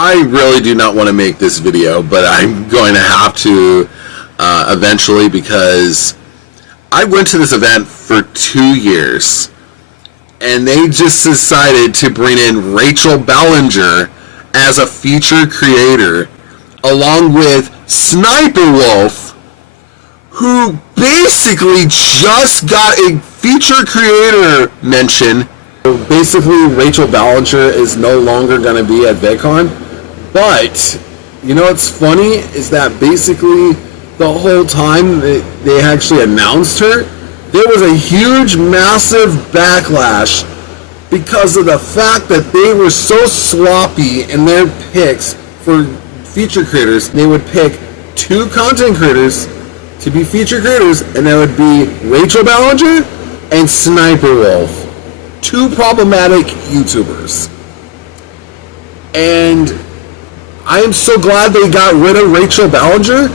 I really do not want to make this video, but I'm going to have to eventually, because I went to this event for 2 years and they just decided to bring in Rachel Ballinger as a feature creator along with Sssniperwolf, who basically just got a feature creator mention. Basically, Rachel Ballinger is no longer going to be at VidCon, but you know what's funny is that basically the whole time they actually announced her, there was a huge, massive backlash because of the fact that they were so sloppy in their picks for feature creators. They would pick 2 content creators to be feature creators, and that would be Rachel Ballinger and Sssniperwolf, 2 problematic YouTubers. And I am so glad they got rid of Rachel Ballinger,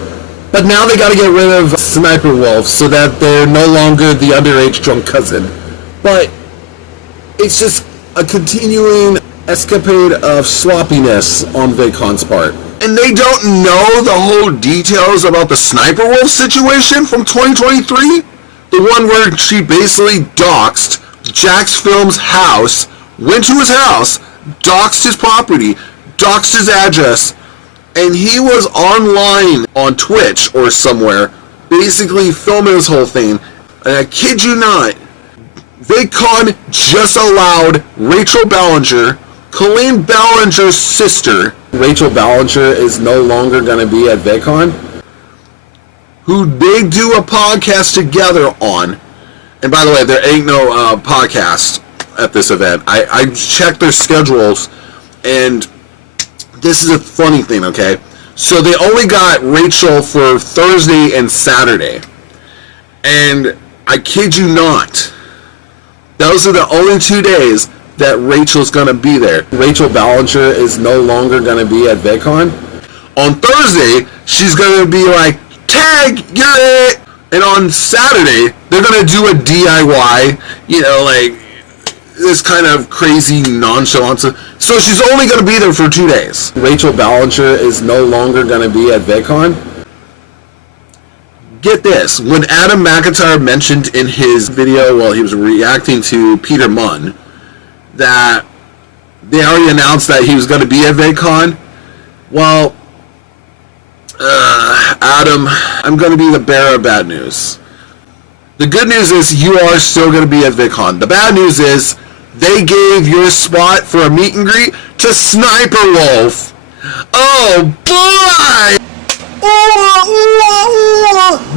but now they got to get rid of Sssniperwolf so that they're no longer the underage drunk cousin. But it's just a continuing escapade of sloppiness on VidCon's part. And they don't know the whole details about the Sssniperwolf situation from 2023? The one where she basically doxed Jax Film's house, went to his house, doxed his property, doxed his address, and he was online on Twitch or somewhere, basically filming this whole thing. And I kid you not, VidCon just allowed Rachel Ballinger, Colleen Ballinger's sister, Rachel Ballinger is no longer going to be at VidCon, who they do a podcast together on. And by the way, there ain't no podcast at this event. I checked their schedules, and this is a funny thing, okay? So they only got Rachel for Thursday and Saturday. And I kid you not, those are the only 2 days that Rachel's going to be there. Rachel Ballinger is no longer going to be at VidCon. On Thursday, she's going to be like, tag, you're it! And on Saturday, they're going to do a DIY, you know, like, this kind of crazy nonchalance. So she's only going to be there for 2 days. Rachel Ballinger is no longer going to be at VidCon. Get this, when Adam McIntyre mentioned in his video while he was reacting to Peter Munn that they already announced that he was going to be at VidCon, well, Adam, I'm going to be the bearer of bad news. The good news is you are still going to be at VidCon. The bad news is they gave your spot for a meet and greet to Sssniperwolf. Oh boy!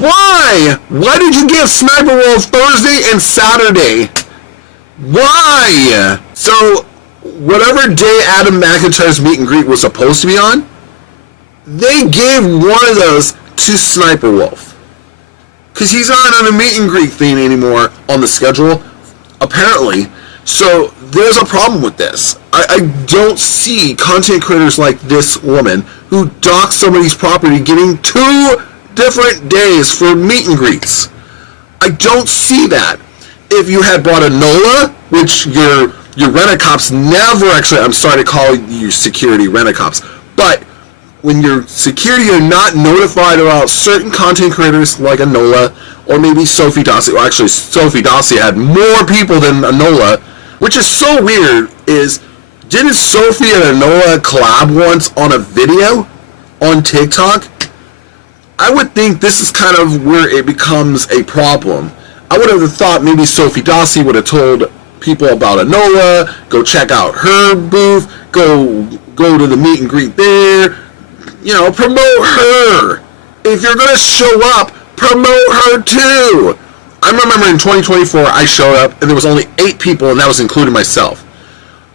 Why? Why did you give Sssniperwolf Thursday and Saturday? Why? So, whatever day Adam McIntyre's meet and greet was supposed to be on, they gave one of those to Sssniperwolf. Because he's not on a meet and greet thing anymore on the schedule, apparently. So, there's a problem with this. I don't see content creators like this woman who doxed somebody's property getting 2 different days for meet and greets. I don't see that. If you had brought a NOLA, which your rent-a-cops never actually, I'm sorry to call you security rent-a-cops, but when you're security, you're not notified about certain content creators like a NOLA, or maybe Sophie Dossi. Well, actually, Sophie Dossi had more people than a NOLA, which is so weird, is, didn't Sophie and Anola collab once on a video on TikTok? I would think this is kind of where it becomes a problem. I would have thought maybe Sophie Dossi would have told people about Anola, go check out her booth, go to the meet and greet there, you know, promote her. If you're going to show up, promote her too. I remember in 2024, I showed up, and there was only 8 people, and that was including myself.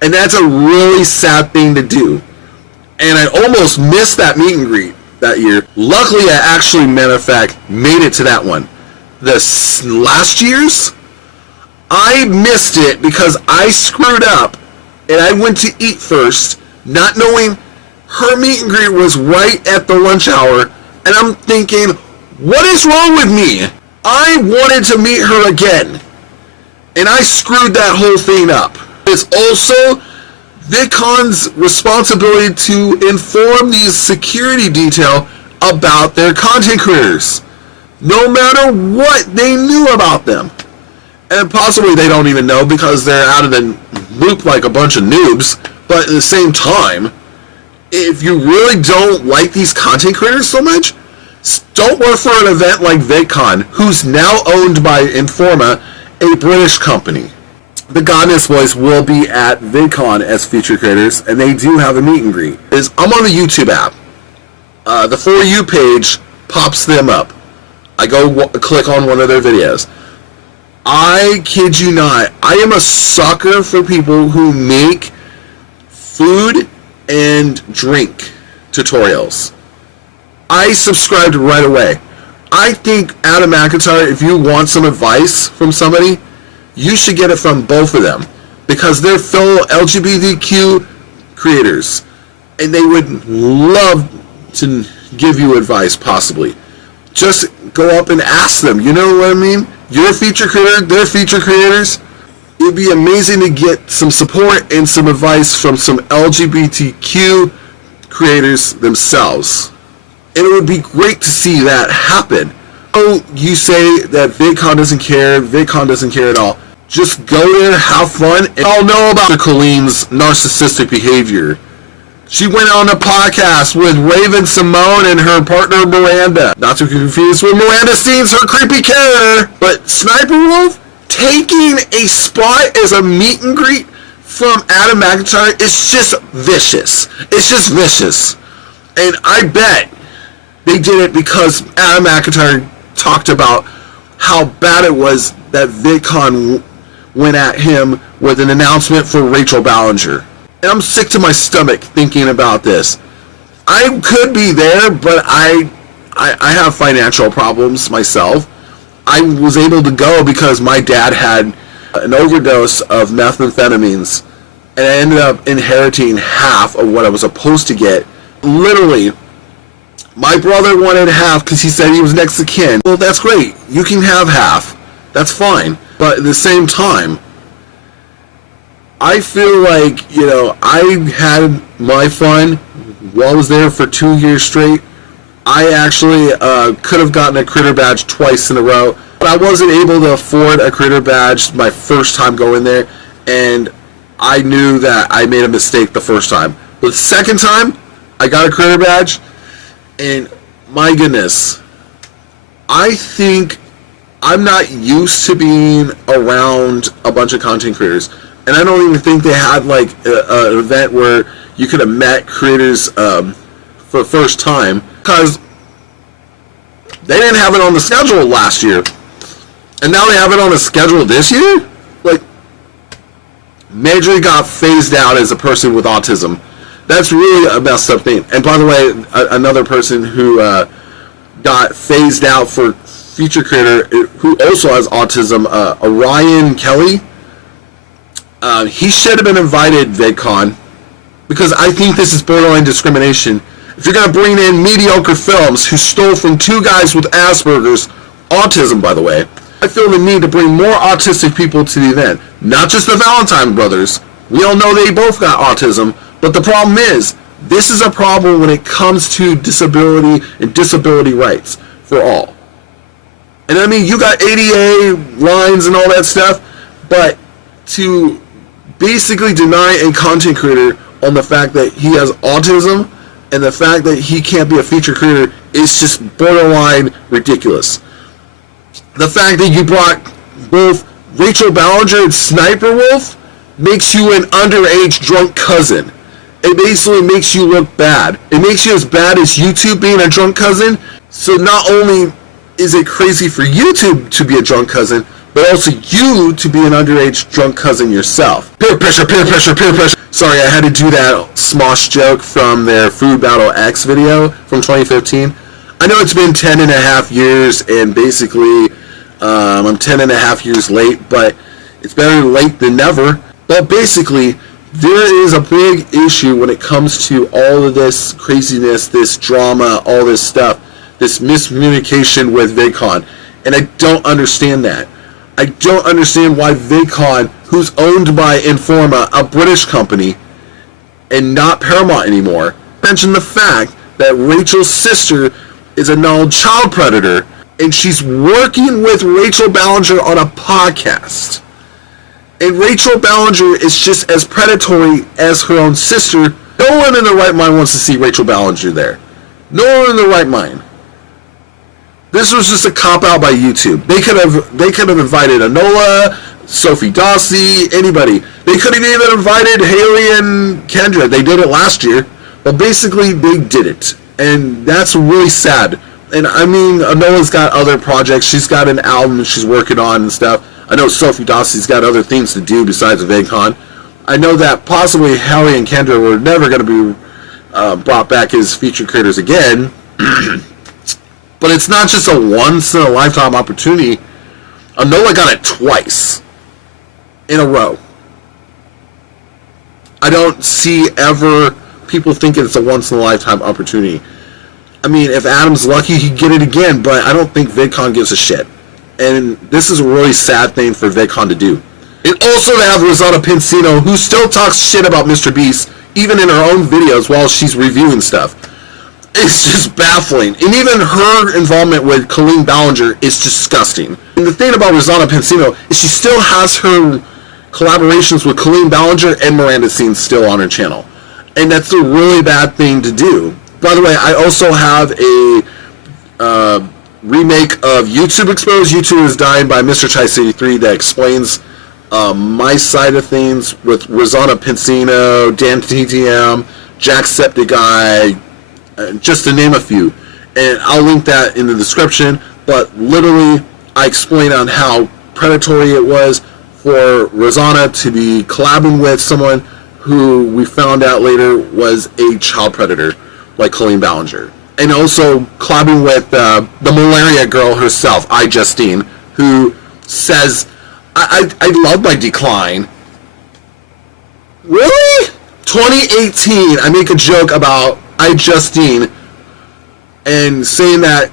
And that's a really sad thing to do. And I almost missed that meet and greet that year. Luckily, I actually, matter of fact, made it to that one. This last year's, I missed it because I screwed up, and I went to eat first, not knowing her meet and greet was right at the lunch hour, and I'm thinking, what is wrong with me? I wanted to meet her again, and I screwed that whole thing up. It's also VidCon's responsibility to inform these security detail about their content creators, no matter what they knew about them. And possibly they don't even know because they're out of the loop like a bunch of noobs. But at the same time, if you really don't like these content creators so much, don't work for an event like VidCon, who's now owned by Informa, a British company. The Godness Boys will be at VidCon as feature creators, and they do have a meet and greet. I'm on the YouTube app. The For You page pops them up. I go click on one of their videos. I kid you not, I am a sucker for people who make food and drink tutorials. I subscribed right away. I think Adam McIntyre, if you want some advice from somebody, you should get it from both of them, because they're fellow LGBTQ creators, and they would love to give you advice, possibly. Just go up and ask them, you know what I mean? You're a feature creator, they're feature creators. It'd be amazing to get some support and some advice from some LGBTQ creators themselves. And it would be great to see that happen. Oh, you say that VidCon doesn't care at all. Just go there, have fun, and I'll know about Colleen's narcissistic behavior. She went on a podcast with Raven Simone and her partner Miranda. Not to confuse with Miranda Steens, her creepy character. But Sssniperwolf taking a spot as a meet and greet from Adam McIntyre is just vicious. It's just vicious. And I bet they did it because Adam McIntyre talked about how bad it was that VidCon went at him with an announcement for Rachel Ballinger. And I'm sick to my stomach thinking about this. I could be there, but I have financial problems myself. I was able to go because my dad had an overdose of methamphetamines, and I ended up inheriting half of what I was supposed to get. Literally, my brother wanted half because he said he was next to kin. Well, that's great. You can have half. That's fine. But at the same time, I feel like, you know, I had my fun while I was there for 2 years straight. I actually could have gotten a critter badge twice in a row, but I wasn't able to afford a critter badge my first time going there, and I knew that I made a mistake the first time. But the second time, I got a critter badge, and my goodness, I think I'm not used to being around a bunch of content creators. And I don't even think they had like an event where you could have met creators for the first time, because they didn't have it on the schedule last year, and now they have it on the schedule this year. Like, majorly got phased out as a person with autism. That's really a messed up thing. And by the way, another person who got phased out for feature creator who also has autism, Ryan Kelly. He should have been invited VidCon, because I think this is borderline discrimination. If you're going to bring in mediocre films who stole from two guys with Asperger's, autism by the way, I feel the need to bring more autistic people to the event. Not just the Valentine brothers. We all know they both got autism, but the problem is, this is a problem when it comes to disability and disability rights for all. And I mean, you got ADA lines and all that stuff, but to basically deny a content creator on the fact that he has autism and the fact that he can't be a feature creator is just borderline ridiculous. The fact that you brought both Rachel Ballinger and Sssniperwolf makes you an underage drunk cousin. It basically makes you look bad. It makes you as bad as YouTube being a drunk cousin. So not only is it crazy for YouTube to be a drunk cousin, but also you to be an underage drunk cousin yourself. Peer pressure, peer pressure, peer pressure. Sorry, I had to do that Smosh joke from their Food Battle X video from 2015. I know it's been 10 and a half years, and basically I'm 10 and a half years late, but it's better late than never. But basically, there is a big issue when it comes to all of this craziness, this drama, all this stuff, this miscommunication with VidCon, and I don't understand that. I don't understand why VidCon, who's owned by Informa, a British company, and not Paramount anymore, mentioned the fact that Rachel's sister is a known child predator, and she's working with Rachel Ballinger on a podcast. And Rachel Ballinger is just as predatory as her own sister. No one in their right mind wants to see Rachel Ballinger there. No one in their right mind. This was just a cop-out by YouTube. They could have invited Enola, Sophie Dossie, anybody. They could have even invited Haley and Kendra. They did it last year. But basically, they did it. And that's really sad. And I mean, Enola's got other projects. She's got an album she's working on and stuff. I know Sophie Dossie's got other things to do besides VidCon. I know that possibly Haley and Kendra were never going to be brought back as featured creators again. But it's not just a once-in-a-lifetime opportunity. Enola got it twice in a row. I don't see ever people thinking it's a once-in-a-lifetime opportunity. I mean, if Adam's lucky, he'd get it again, but I don't think VidCon gives a shit. And this is a really sad thing for VidCon to do. And also to have Rosanna Pincino, who still talks shit about Mr. Beast, even in her own videos while she's reviewing stuff. It's just baffling. And even her involvement with Colleen Ballinger is disgusting. And the thing about Rosanna Pincino is she still has her collaborations with Colleen Ballinger and Miranda Scenes still on her channel. And that's a really bad thing to do. By the way, I also have a remake of YouTube Exposed. YouTube is Dying by Mr. Chase83 that explains my side of things with Rosanna Pincino, Dan TTM, Jacksepticeye, just to name a few. And I'll link that in the description. But literally, I explain on how predatory it was for Rosanna to be collabing with someone who we found out later was a child predator, like Colleen Ballinger. And also collabing with the malaria girl herself, Justine, who says, I love my decline. Really? 2018, I make a joke about Justine and saying that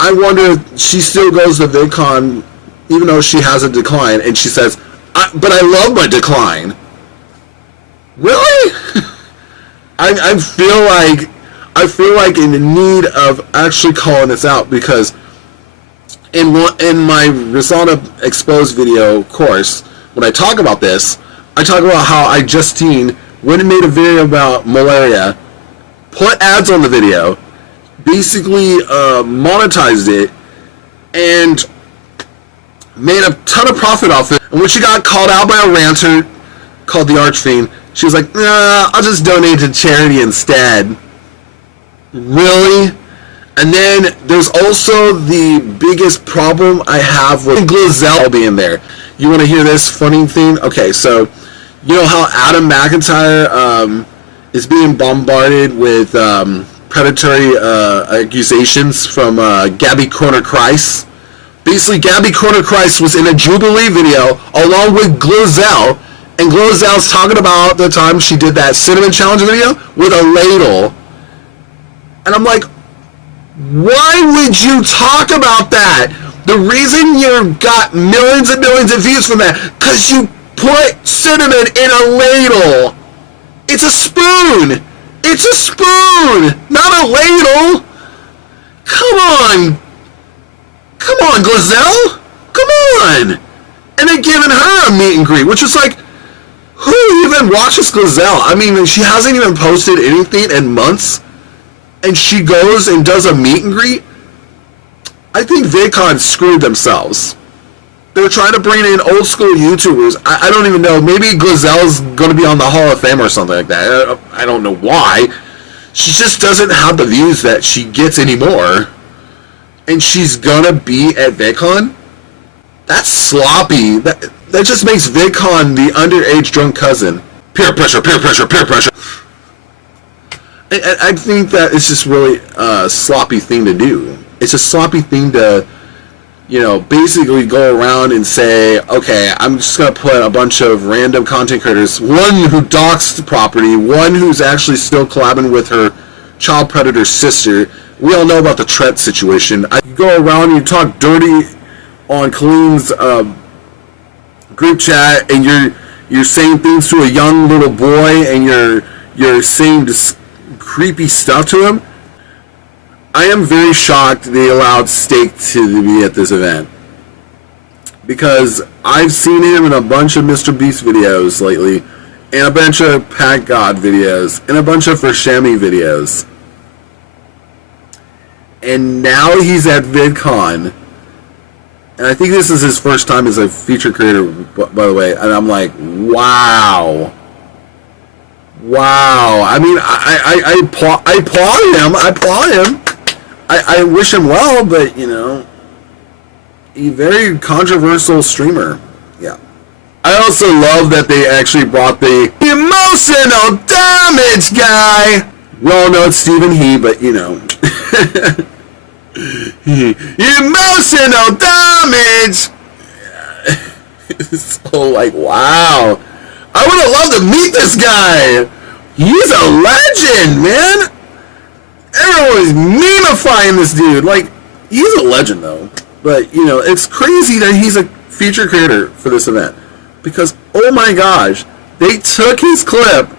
I wonder if she still goes to VidCon even though she has a decline, and she says, but I love my decline. Really? I feel like in the need of actually calling this out, because in my Rosanna Exposed video course, when I talk about this, I talk about how Justine went and made a video about malaria, put ads on the video, basically monetized it, and made a ton of profit off it. And when she got called out by a ranter called the Archfiend, she was like, nah, I'll just donate to charity instead. Really? And then there's also the biggest problem I have with Glazell being there. You want to hear this funny thing? Okay, so you know how Adam McIntyre is being bombarded with predatory accusations from Gabby Kroner-Kreis? Basically, Gabby Kroner-Kreis was in a Jubilee video along with Glazell, and Glazell's talking about the time she did that cinnamon challenge video with a ladle. And I'm like, why would you talk about that? The reason you got millions and millions of views from that, because you put cinnamon in a ladle. It's a spoon. It's a spoon, not a ladle. Come on. Come on, Glazell. Come on. And then giving her a meet and greet, which is like, who even watches Glazell? I mean, she hasn't even posted anything in months, and she goes and does a meet and greet. I think VidCon screwed themselves. They're trying to bring in old school YouTubers. I don't even know. Maybe Glazell's going to be on the Hall of Fame or something like that. I don't know why. She just doesn't have the views that she gets anymore. And she's going to be at VidCon? That's sloppy. That just makes VidCon the underage drunk cousin. Peer pressure, peer pressure, peer pressure. I think that it's just really a sloppy thing to do. It's a sloppy thing to, you know, basically go around and say, okay, I'm just going to put a bunch of random content creators, one who doxed the property, one who's actually still collabing with her child predator sister. We all know about the Tret situation. You go around and you talk dirty on Colleen's group chat, and you're saying things to a young little boy and you're saying this creepy stuff to him. I am very shocked they allowed Steak to be at this event, because I've seen him in a bunch of Mr. Beast videos lately, and a bunch of Pat God videos, and a bunch of Vershemi videos. And now he's at VidCon. And I think this is his first time as a feature creator, by the way. And I'm like, wow. Wow. I mean, I applaud him. I wish him well, but, you know, a very controversial streamer. Yeah. I also love that they actually brought the emotional damage guy. Well, no, it's Stephen He, but, you know. Emotional damage. So, like, wow. I would have loved to meet this guy. He's a legend, man. Everyone's memifying this dude. Like, he's a legend, though. But, you know, it's crazy that he's a feature creator for this event. Because, oh my gosh, they took his clip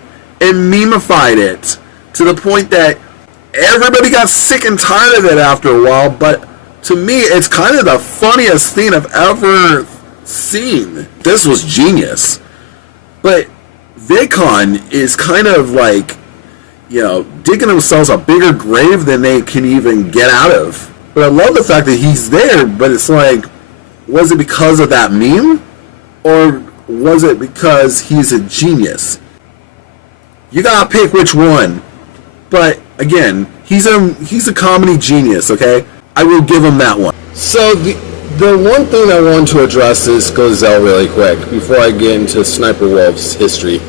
and memified it to the point that everybody got sick and tired of it after a while. But to me, it's kind of the funniest thing I've ever seen. This was genius. But VidCon is kind of like, you know, digging themselves a bigger grave than they can even get out of. But I love the fact that he's there, but it's like, was it because of that meme? Or was it because he's a genius? You gotta pick which one. But again, he's a comedy genius, okay? I will give him that one. So the one thing I want to address is Glazell really quick before I get into Sssniperwolf's history.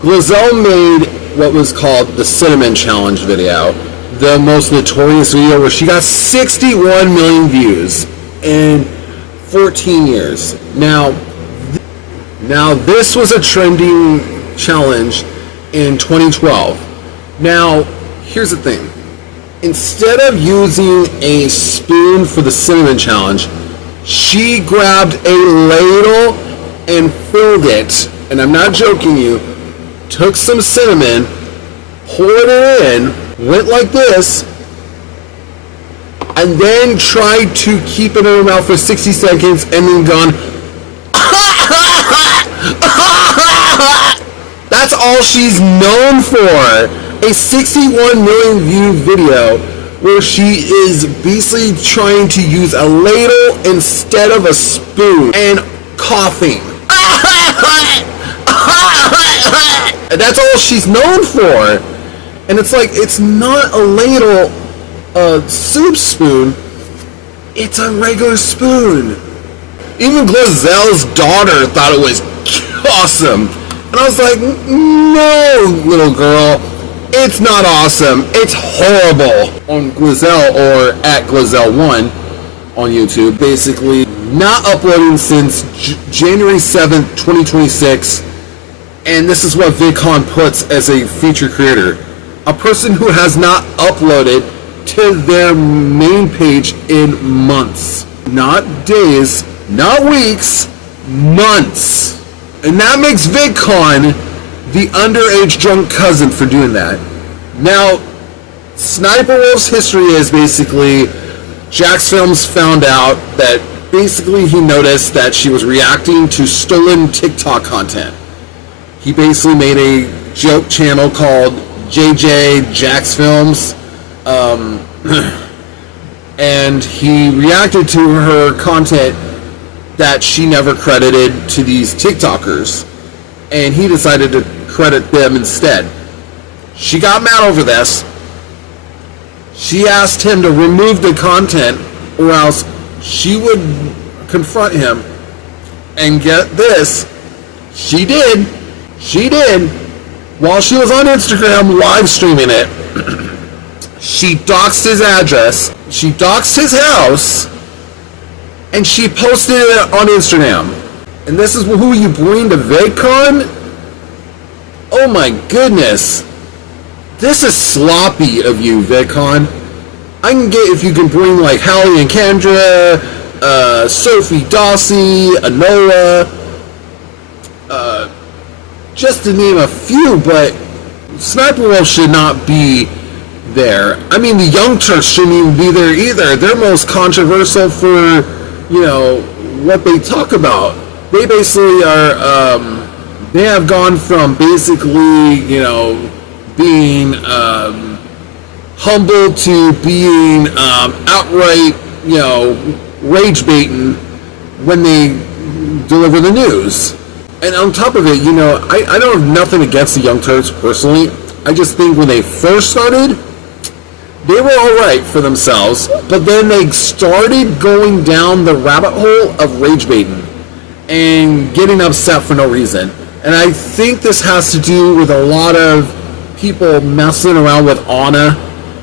Glazell made what was called the Cinnamon Challenge video, the most notorious video where she got 61 million views in 14 years. Now this was a trending challenge in 2012. Now, here's the thing. Instead of using a spoon for the cinnamon challenge, she grabbed a ladle and filled it, and I'm not joking you, took some cinnamon, poured it in, went like this, and then tried to keep it in her mouth for 60 seconds and then gone, that's all she's known for. A 61 million view video where she is basically trying to use a ladle instead of a spoon and coughing. That's all she's known for. And it's like, it's not a ladle, a soup spoon, it's a regular spoon. Even Glazell's daughter thought it was awesome. And I was like, no, little girl, it's not awesome. It's horrible. On Glazell, or at Glazell1 on YouTube, basically not uploading since January 7th, 2026. And this is what VidCon puts as a feature creator. A person who has not uploaded to their main page in months. Not days, not weeks, months. And that makes VidCon the underage drunk cousin for doing that. Now, Sssniperwolf's history is basically Jax Films found out that basically he noticed that she was reacting to stolen TikTok content. He basically made a joke channel called JJ Jax Films, and he reacted to her content that she never credited to these TikTokers, and he decided to credit them instead. She got mad over this. She asked him to remove the content, or else she would confront him. And get this, she did. She did. While she was on Instagram live streaming it, she doxed his address, she doxed his house, and she posted it on Instagram. And this is who you bring to VidCon? Oh my goodness. This is sloppy of you, VidCon. I can get if you can bring like Hallie and Kendra, Sophie Dossie, Anola, just to name a few, but Sssniperwolf should not be there. I mean, the Young Turks shouldn't even be there either. They're most controversial for, what they talk about. They basically are, they have gone from basically, being humble to being outright, rage baiting when they deliver the news. And on top of it, I don't have nothing against the Young Turks personally. I just think when they first started, they were alright for themselves, but then they started going down the rabbit hole of rage baiting and getting upset for no reason. And I think this has to do with a lot of people messing around with Anna,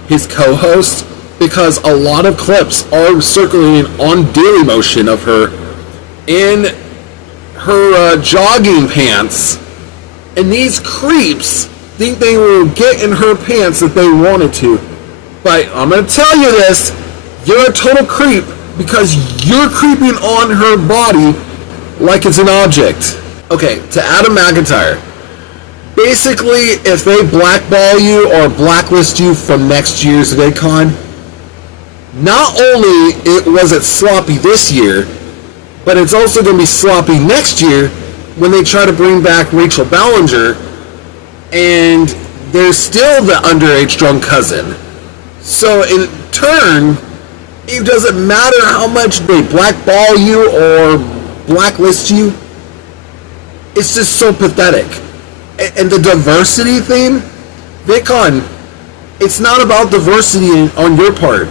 his co-host, because a lot of clips are circulating on Dailymotion of her in her jogging pants, and these creeps think they will get in her pants if they wanted to. But I'm going to tell you this, you're a total creep because you're creeping on her body like it's an object. Okay, to Adam McIntyre. Basically, if they blackball you or blacklist you from next year's VidCon, not only was it sloppy this year, but it's also going to be sloppy next year when they try to bring back Rachel Ballinger, and there's still the underage drunk cousin. So in turn, it doesn't matter how much they blackball you or blacklist you. It's just so pathetic. And the diversity thing, VidCon, it's not about diversity on your part.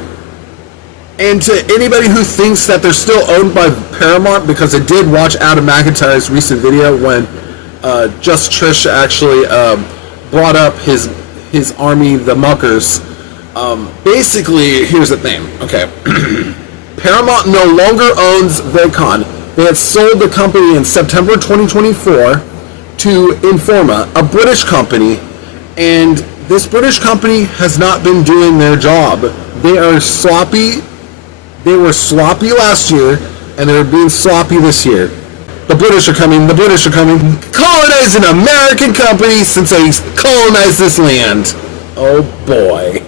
And to anybody who thinks that they're still owned by Paramount, because I did watch Adam McIntyre's recent video when Just Trish actually brought up his army, the Muckers. Basically, here's the thing. Okay, Paramount no longer owns VidCon. They had sold the company in September 2024 to Informa, a British company, and this British company has not been doing their job. They are sloppy. They were sloppy last year, and they're being sloppy this year. The British are coming. The British are coming. Colonize an American company since they colonized this land. Oh boy.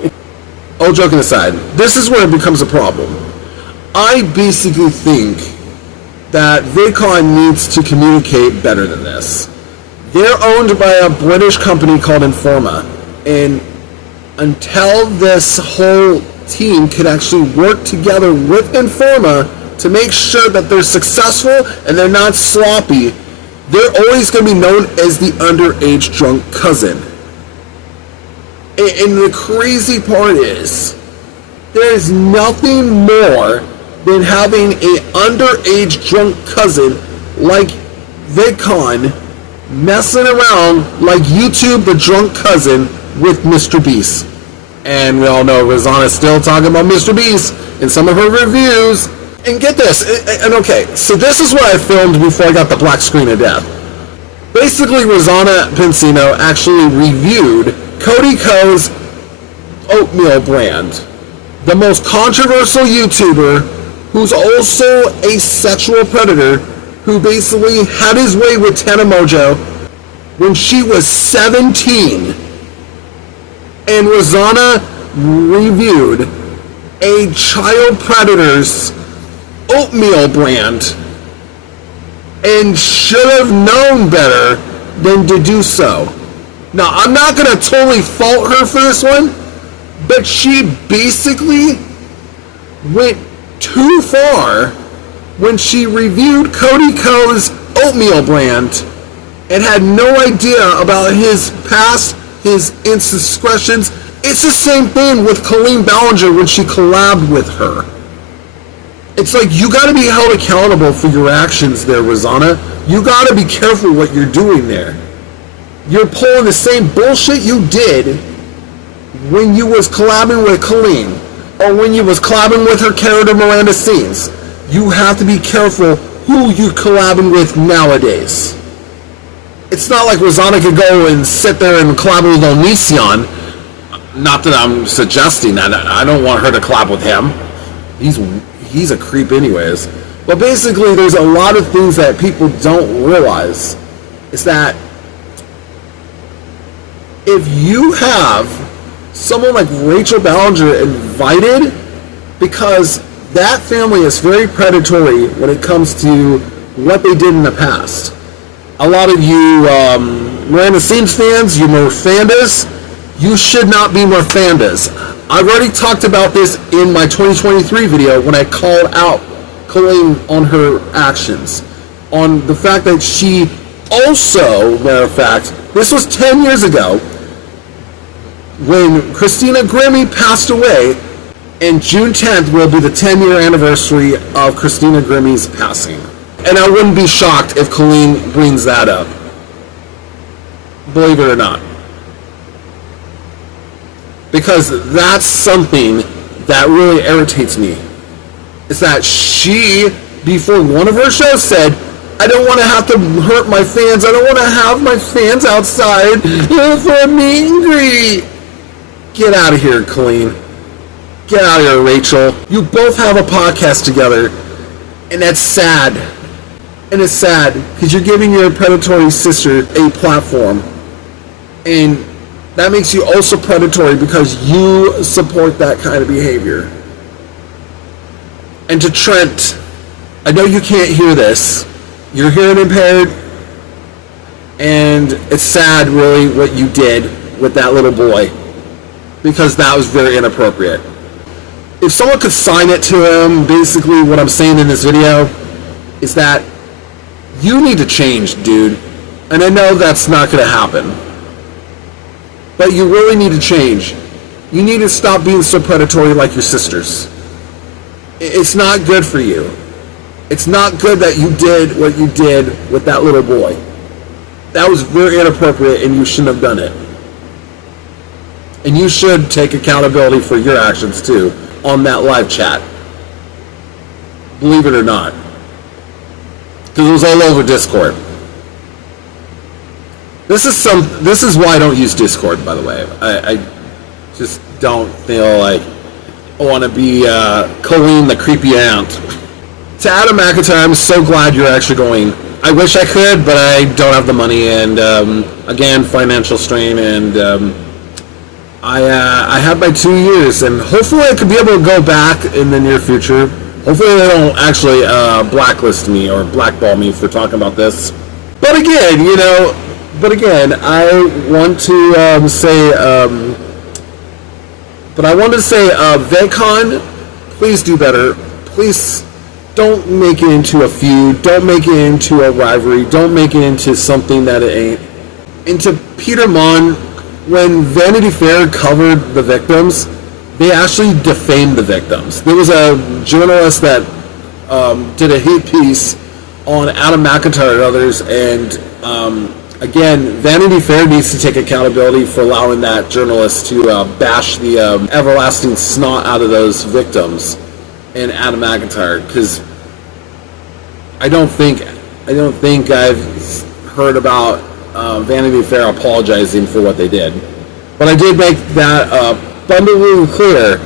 All joking aside, this is where it becomes a problem. I basically think that VidCon needs to communicate better than this. They're owned by a British company called Informa, and until this whole team could actually work together with Informa to make sure that they're successful and they're not sloppy, they're always going to be known as the underage drunk cousin. And the crazy part is, there is nothing more than having an underage drunk cousin like VidCon messing around like YouTube the drunk cousin with Mr. Beast. And we all know Rosanna's still talking about Mr. Beast in some of her reviews. And get this, and okay, so this is what I filmed before I got the black screen of death. Basically, Rosanna Pincino actually reviewed Cody Ko's oatmeal brand, the most controversial YouTuber who's also a sexual predator who basically had his way with Tana Mojo when she was 17. And Rosanna reviewed a child predator's oatmeal brand and should have known better than to do so. Now, I'm not going to totally fault her for this one, but she basically went too far when she reviewed Cody Ko's oatmeal brand and had no idea about his past, his indiscretions. It's the same thing with Colleen Ballinger when she collabed with her. It's like, you got to be held accountable for your actions there, Rosanna. You got to be careful what you're doing there. You're pulling the same bullshit you did when you was collabing with Colleen, or when you was collabing with her character Miranda Scenes. You have to be careful who you're collabing with nowadays. It's not like Rosanna could go and sit there and collab with Onision. Not that I'm suggesting that. I don't want her to collab with him. He's a creep anyways. But basically, there's a lot of things that people don't realize. Is that if you have someone like Rachel Ballinger invited, because that family is very predatory when it comes to what they did in the past. A lot of you Miranda Scenes fans, you Morfandas, you should not be Morfandas. I've already talked about this in my 2023 video when I called out Colleen on her actions, on the fact that she also, matter of fact, this was 10 years ago when Christina Grimmie passed away, and June 10th will be the 10-year anniversary of Christina Grimmie's passing. And I wouldn't be shocked if Colleen brings that up. Believe it or not. Because that's something that really irritates me. Is that she, before one of her shows, said, I don't want to have to hurt my fans. I don't want to have my fans outside for a meet and greet. Get out of here, Colleen. Get out of here, Rachel. You both have a podcast together, and that's sad. And it's sad because you're giving your predatory sister a platform, and that makes you also predatory because you support that kind of behavior. And to Trent, I know you can't hear this. You're hearing impaired, and it's sad, really, what you did with that little boy, because that was very inappropriate. If someone could sign it to him, basically what I'm saying in this video is that you need to change, dude. And I know that's not going to happen. But you really need to change. You need to stop being so predatory like your sisters. It's not good for you. It's not good that you did what you did with that little boy. That was very inappropriate, and you shouldn't have done it. And you should take accountability for your actions, too, on that live chat. Believe it or not. Because it was all over Discord. This is why I don't use Discord, by the way. I just don't feel like I want to be Colleen the creepy aunt. To Adam McIntyre, I'm so glad you're actually going. I wish I could, but I don't have the money, and again, financial strain, and I have my 2 years, and hopefully I could be able to go back in the near future. Hopefully they don't actually blacklist me or blackball me for talking about this. But again, I want to say, VidCon, please do better. Please don't make it into a feud. Don't make it into a rivalry. Don't make it into something that it ain't. And to Peter Mon, when Vanity Fair covered the victims, they actually defamed the victims. There was a journalist that did a hate piece on Adam McIntyre and others, and again, Vanity Fair needs to take accountability for allowing that journalist to bash the everlasting snot out of those victims and Adam McIntyre, because I don't think I've heard about Vanity Fair apologizing for what they did. But I did make that abundantly clear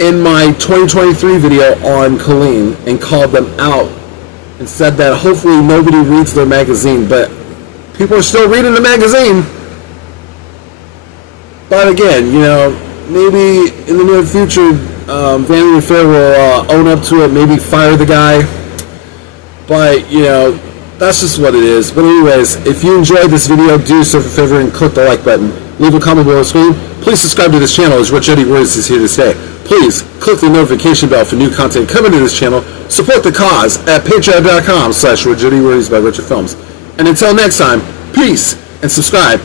in my 2023 video on Colleen, and called them out and said that hopefully nobody reads their magazine, but people are still reading the magazine. But again, maybe in the near future, Vanity Fair will own up to it, maybe fire the guy. But, that's just what it is. But anyways, if you enjoyed this video, do yourself a favor and click the like button. Leave a comment below the screen. Please subscribe to this channel, as Rich Eddie Words is here to stay. Please click the notification bell for new content coming to this channel. Support the cause at patreon.com/RichEddieWords by Richard Films. And until next time, peace and subscribe.